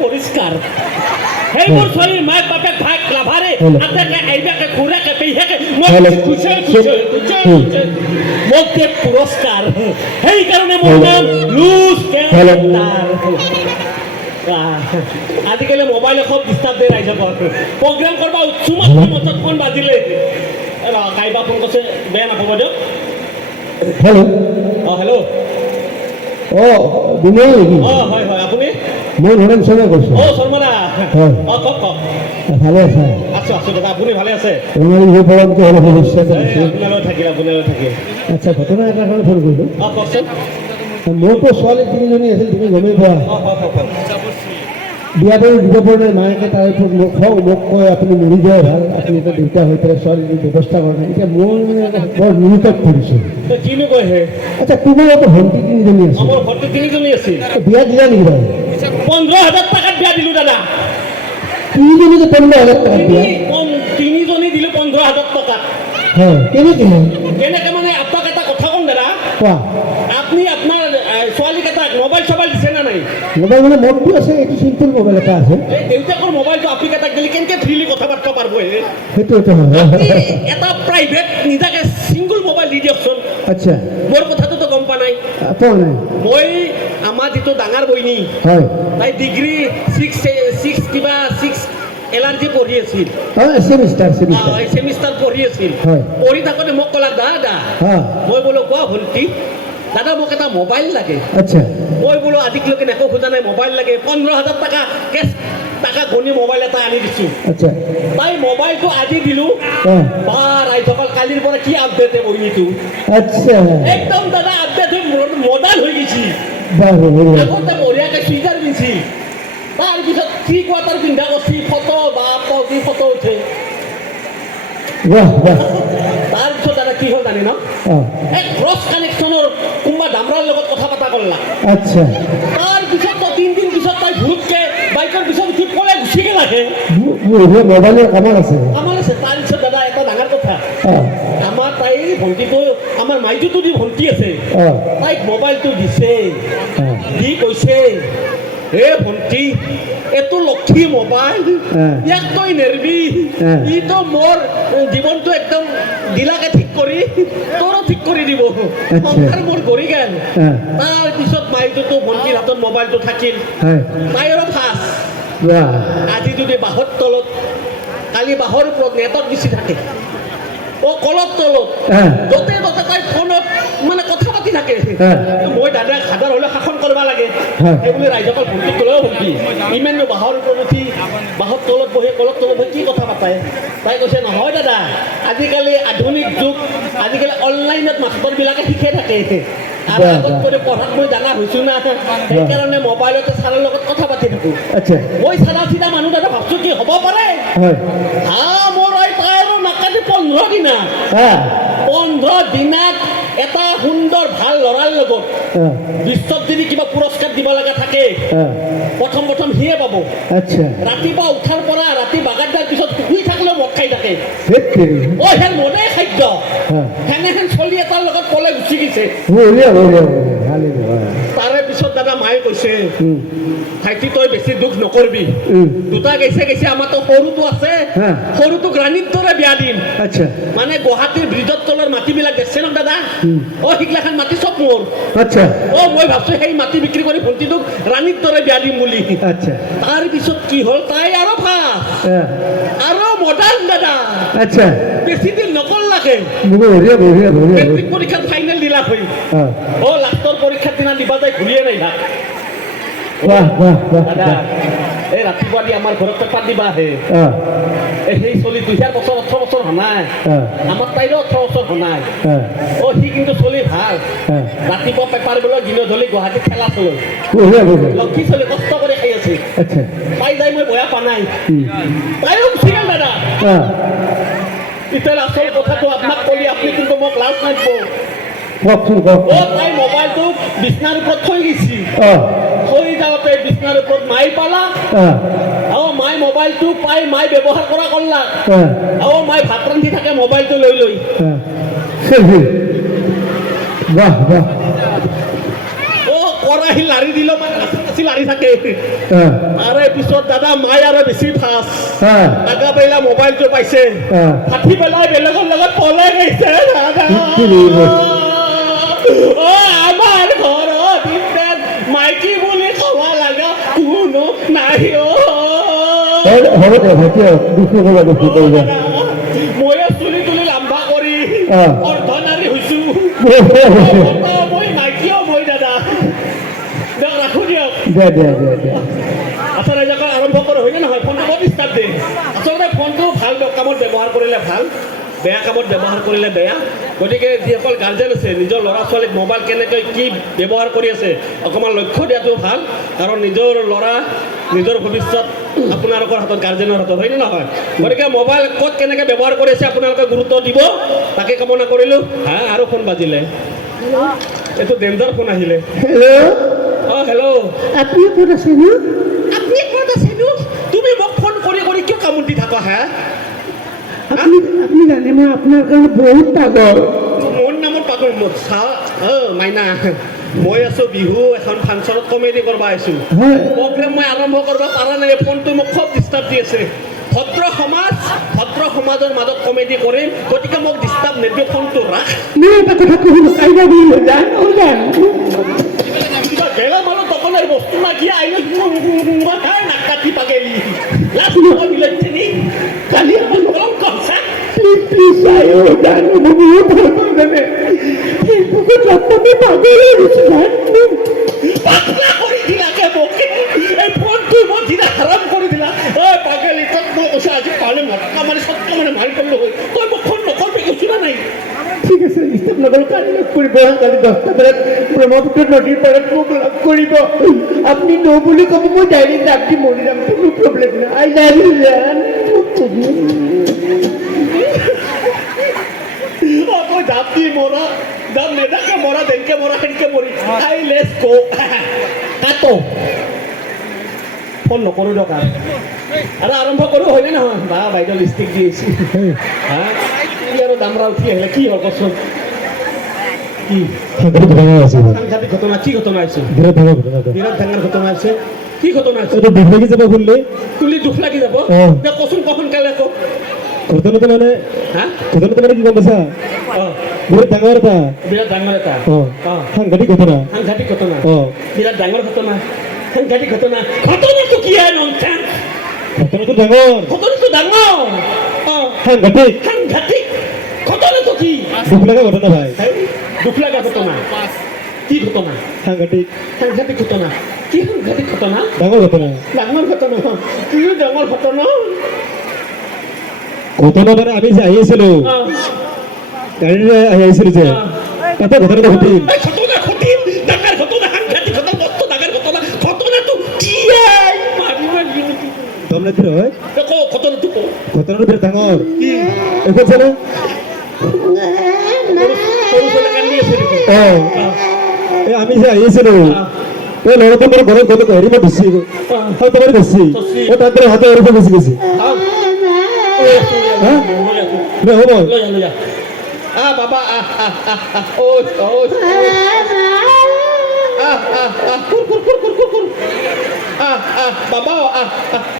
পৰিষ্কাৰ সেইবোৰ ছোৱালীৰ মাক বাপেক ভাই ক্লাভাৰে আটাকে আইবাকে খুৰাকে পেহাকে মোক খুচে মোক দে পুৰস্কাৰ সেইকাৰণে মোৰ নাম লুজ কেলেণ্ডাৰ আজিকালি মোবাইলে খুব ডিষ্টাৰ্ব দিয়ে ৰাইজক প্ৰগ্ৰাম কৰবা উৎসুমত মতত ফোন বাজিলে কাইবা ফোন কৰিছে বেয়া নাপাব দিয়ক হেল্ল' হেল্ল' বিনয় নেকি হয় হয় আপুনি মই নৰেন শৰ্মাই কৈছোঁ শৰ্মাদা হয় কওক কওক ভালে আছা আছোঁ আছোঁ দাদা আপুনি ভালে আছে ৰঙালী বিহু পৰৱৰ্তী হ'লে শুভেচ্ছা জনাইছোঁ আপোনালৈ থাকিল আচ্ছা ঘটনা এটাৰ কাৰণে ফোন কৰিলোঁ কওকচোন মোৰতো ছোৱালী তিনিজনী আছিল তুমি গমেই পোৱা বিয়া বাৰু দিব পৰা নাই মায়েকে তাৰ ওপৰত মোক কয় আপুনি মৰি যায় ভাল আপুনি এটা দেউতা হৈ পেলাই ছোৱালীজনীৰ ব্যৱস্থা কৰা নাই এতিয়া মই মানে বৰ নিৰুতক কৰিছোঁ কিনো কয় হে আচ্ছা তোমাৰ আকৌ ভণ্টি তিনিজনী আছে মোৰ ভণ্টি তিনিজনী আছিল বিয়া দিলা নেকি বাৰু 15,000 টাকাত বিয়া দিলোঁ দাদা তিনিজনীকে 15,000 টকা দিয়া তিনিজনী দিলোঁ 15,000 টকাত হয় কেনেকৈ কেনেকৈ মানে আপোনাক এটা কথা কম দাদা কোৱা আপুনি আপোনাৰ ছোৱালীকেইটাক মোবাইল চবাইল দিছে না নাই মোবাইল মানে মোৰটো আছে এইটো চিম্পল মোবাইল এটা আছে এই দেউতাকৰ মোবাইলটো আপোনাকেইটাক দিলে কেনেকৈ ফ্ৰীলি কথা পাতিব পাৰিব সেইটো হয় এটা প্ৰাইভেট নিজাকে ছিংগল মোবাইল দি দিয়কচোন আচ্ছা মোৰ কথাটোতো গম পোৱা নাই পোৱা নাই মই আমাৰ যিটো ডাঙৰ বইনী হয় তাই ডিগ্ৰী ছিক্স এলাৰ্জি পঢ়ি আছিল ছেমিষ্টাৰ পঢ়ি আছিল পঢ়ি থাকোঁতে মোক ক'লা দাদা মই বোলো কোৱা ভণ্টি দাদা মোক এটা মোবাইল লাগে আচ্ছা মই বোলো আজিলৈকে একো খোজা নাই মোবাইল লাগে 15,000 টকা কেছ টাকা গণি মোবাইল এটা আনি দিছোঁ আচ্ছা তাই মোবাইলটো আজি দিলোঁ বা ৰাইজসকল কালিৰ পৰা কি আপডেট বইনীটো আচ্ছা একদম দাদা আপডেট হৈ মডাৰ্ণ হৈ গৈছি আগতে বঢ়িয়াকৈ চুইজাৰ পিন্ধছি তাৰপিছত কি কোৱাটাৰ পিন্ধা কৰিছি ফটো বা কি ফটো উঠে তাৰপিছত দাদা কি হ'ল জানি ন এক ক্ৰছ কানেকশ্যনৰ কোনোবা দামৰাৰ লগত কথা পতা কৰলা আচ্ছা তাৰপিছত 3 দিন পিছত তাই ভুৰুককে বাইকৰ পিছত উঠি পলাই গুচি গেলাহে মোবাইলৰ কামৰ আছে তাৰপিছত দাদা এটা ডাঙৰ কথা আমাৰ তাই ভণ্টিটো আমাৰ মাইটোতো দি ভণ্টি আছে তাইক মোবাইলটো দিছে দি কৈছে হে ভণ্টি এইটো লক্ষী মোবাইল ইয়াক তই নেৰবি ইটো মোৰ জীৱনটো একদম দিলাকে ঠিক কৰি তোৰো ঠিক কৰি দিব সংসাৰ মোৰ গঢ়ি গেল তাৰপিছত মাইটোতো ভণ্টিৰ হাতত মোবাইলটো থাকিল তাইৰো ফাঁচ আজি যদি বাঁহৰ তলত কালি বাঁহৰ ওপৰত নেটত বেছি থাকে কলত তলত য'তে ত'তে তাই ফোনত মানে কথা পাতি থাকে মই দাদাক হাজাৰ হ'লে শাসন কৰিব লাগে সেইবুলি ৰাইজসকল ভণ্টিক ক'লেও ভণ্টি ইমান বাঁহৰ ওপৰত উঠি বাঁহৰ তলত বহি কলত তলত বহি কি কথা পাতাই তাই কৈছে নহয় দাদা আজিকালি আধুনিক যুগ আজিকালি অনলাইনত মাষ্টৰবিলাকে শিকাই থাকে আৰু আগত কৰি পঢ়াত মই জানা হৈছোঁ না সেইকাৰণে মোবাইলতে ছাৰৰ লগত কথা পাতি থাকোঁ মই চাদা চিধা মানুহ দাদা ভাবছোঁ কি হ'ব পাৰে মোৰ তাইৰো নাকাটি 15 দিনত এটা সুন্দৰ ভাল ল'ৰাৰ লগত বিশ্বত যদি কিবা পুৰস্কাৰ দিব লগা থাকে প্ৰথম সিয়ে পাব ৰাতিপুৱা উঠাৰ পৰা ৰাতি বাগান দিয়াৰ পিছত শুই থাকিলেও মদ খাই থাকে হেন মদেই খাদ্য সেনেহেন চলি এটাৰ লগত পলাই গুচি গৈছে তাৰে পিছত দাদা মায়ে কৈছে ভাইটি তই বেছি দুখ নকৰবি দুটা গৈছে আমাৰতো সৰুটো আছে সৰুটোক ৰাণীৰ দৰে বিয়া দিম মানে গুৱাহাটীৰ ব্ৰিজৰ তলৰ মাটিবিলাক দেখছে ন দাদা সিগিলাখান মাটি চব মোৰ মই ভাবছোঁ সেই মাটি বিক্ৰী কৰি ভণ্টিটোক ৰাণীৰ দৰে বিয়া দিম বুলি তাৰপিছত কি হ'ল তাই আৰু ফাঁচ আৰু মডাৰ্ণ দাদা বেছি দিন নকৰলাকে মেট্ৰিক পৰীক্ষাত ফাইনেল দিলা হৈ লাষ্টৰ পৰীক্ষাৰ দিনা দিবা যায় ঘূৰিয়ে নাই ভাত দাদা এই ৰাতিপুৱা দি আমাৰ ঘৰত পেপাৰ দিবা আহে সেই চলি 2000 বছৰ 18 বছৰ হোনাই আমাৰ তাইৰো 18 বছৰ হোনাই সি কিন্তু চলি ভাল ৰাতিপুৱা পেপাৰ বোলে দিনত হ'লে গুৱাহাটীত খেলা চলে লক্ষী চলি কষ্ট কৰি খাই আছে তাই যাই মই বেয়া পা নাই তাইও গুচি গ'ল দাদা এতিয়া আচল কথাটো আপোনাক ক'লি আপুনি কিন্তু মোক লাজ নাহিব তাই মোবাইলটো বিছনাৰ ওপৰত থৈ গৈছি থৈ যাওঁতে বিছনাৰ ওপৰত মাই পালা মাই মোবাইলটো পাই মাই ব্যৱহাৰ কৰা কৰলা মাই ভাত ৰান্ধি থাকে মোবাইলটো লৈ লগৰ আহি লাৰি দিল মানে নাচি লাৰি থাকে তাৰে পিছত দাদা মাই আৰু বেছি ফাষ্ট আগা পেলা মোবাইলটো পাইছে ফাটি পেলাই বেলেগৰ লগত পলাই গৈছে দাদা আমাৰ ঘৰত মাইকী বুলি ক'ব লগা কোনো নাই হ'ব দে ভাইটি দুখ নকৰিবা দুখ নকৰিবা ময়ো চুলি তুলি লাম্বা কৰি অৰ্ধনাৰী হৈছো মই মাইকীও মই দাদা দিয়ক ৰাখো দিয়ক দে আচলতে এনেকৈ আৰম্ভ কৰোঁ হয়নে নহয় ফোনটো বৰ ডিষ্টাৰ্ব দিয়ে আচলতে ফোনটো ভাল কামত ব্যৱহাৰ কৰিলে ভাল বেয়া কামত ব্যৱহাৰ কৰিলে বেয়া গতিকে যিসকল গাৰ্জেন আছে নিজৰ ল'ৰা ছোৱালীক মোবাইল কেনেকৈ কি ব্যৱহাৰ কৰি আছে অকণমান লক্ষ্য দিয়াটো ভাল কাৰণ নিজৰ ল'ৰা নিজৰ ভৱিষ্যত আপোনালোকৰ হাতত গাৰ্জেনৰ হাতত হয়নে নহয় গতিকে মোবাইল ক'ত কেনেকৈ ব্যৱহাৰ কৰি আছে আপোনালোকে গুৰুত্ব দিব তাকে কামনা কৰিলোঁ হা আৰু ফোন বাজিলে এইটো ডেঞ্জাৰ ফোন আহিলে হেল্ল' আপনি ক'ত আছে ন আপুনি ক'ত আছেনো তুমি মোক ফোন কৰি কৰি কিয় কামত দি থাকা হা আপনি জানে মই আপোনাৰ কাৰণে বহুত পাগল মোৰ নামত পাগল মোৰ চাওঁ মাইনা মই আছোঁ বিহু এখন ফাংচনত কমেডি কৰিব আহিছোঁ প্ৰগ্ৰেম মই আৰম্ভ কৰিব পৰা নাই ফোনটো মোক খুব ডিষ্টাৰ্ব দি আছে ভদ্ৰ সমাজৰ মাজত কমেডি কৰিম গতিকে মোক ডিষ্টাৰ্ব নিদিওঁ ফোনটো ৰাখ মই এটা কথা ক'ব কাইলৈ জান কিবা গেলামালৰ দোকানৰ বস্তু নাকি আহিলে নাক কাটি পাগেলি লাষ্ট মিলাইছে নি কালি আমার কলম করছে প্লিজ আয়ো জানো মই বহুত ভাল পাওঁ জানে ফেসবুকত লাপটপে পাগল হৈ গৈছো জান পাগলা কৰি দিলাকে বকে এই ফোনটো মই দিনা হাৰাম কৰি দিলা পাগলি তক মই কৈছে আজি পালে মটকা মানে সত্য মানে মাৰি পেলালো হয় তই মোক ফোন নকৰবি কৈছো না নাই ঠিক আছে ডিষ্টাৰ্ব নকৰোঁ কালি লগ কৰিব কালি 10টা বজাত ব্ৰহ্মপুত্ৰ নদীৰ পাৰত মোক লগ কৰিব আপুনি ন বুলি ক'ব মই ডাইৰেক্ট যাম দি মৰি যাম কোনো প্ৰব্লেম নাই আই লাভ ইউ জান মই জাপ দি মৰা জাপ নেদাকে মৰা দেনকে মৰা সেনকে মৰি আই লেটছ গো কাটো ফোন নকৰোঁ দিয়ক আৰু আৰম্ভ কৰোঁ হয়নে নহয় বা বাইদেউ লিপষ্টিক দি আহিছোঁ হা কি আৰু দামৰা উঠি আহিলে কি হ'ল কচোন কি সাংঘাতিক ঘটনা কি ঘটনা আছে বিৰাট ডাঙৰ ঘটনা আছে কি ঘটনা আছে দুখ লাগি যাব শুনলে তুলি দুখ লাগি যাব কচোন সোনকালে কওক ঘটনাটো মানে হা ঘটনাটো মানে কি গম পাইছা বিৰাট ডাঙৰ এটা সাংঘাতিক ঘটনা বিৰাট ডাঙৰ ঘটনা সাংঘাতিক ঘটনা ঘটনাটো কি ননচেন্স ঘটনাটো ডাঙৰ সাংঘাতিক ঘটনাটো কি দুখ লগা ঘটনা ভাই দুখ লগা ঘটনা কি ঘটনা সাংঘাতিক ঘটনা কি সাংঘাতিক ঘটনা ডাঙৰ ঘটনা কি ডাঙৰ ঘটনা মানে আমি যে আহি আছিলো গাড়ীৰে আহি আহিছিলো যে তাতে ঘটনাটো ঘটিল ডাঙৰ ঘটনা সাংঘাতিক ঘটনা মস্ত ডাঙৰ ঘটনাটো কি দম লাগিল হয় ঘটনাটো ঘটনাটো বিৰাট ডাঙৰ কি এখন চালে আমি যে আহি আছিলো এই ল'ৰাটো মোৰ ঘৰত গ'লে হেৰি মই ধুচি তোমাৰ ধুচি তাৰপৰে হাতে এৰকম বেশি গেছি হ'ব বাবা বাবা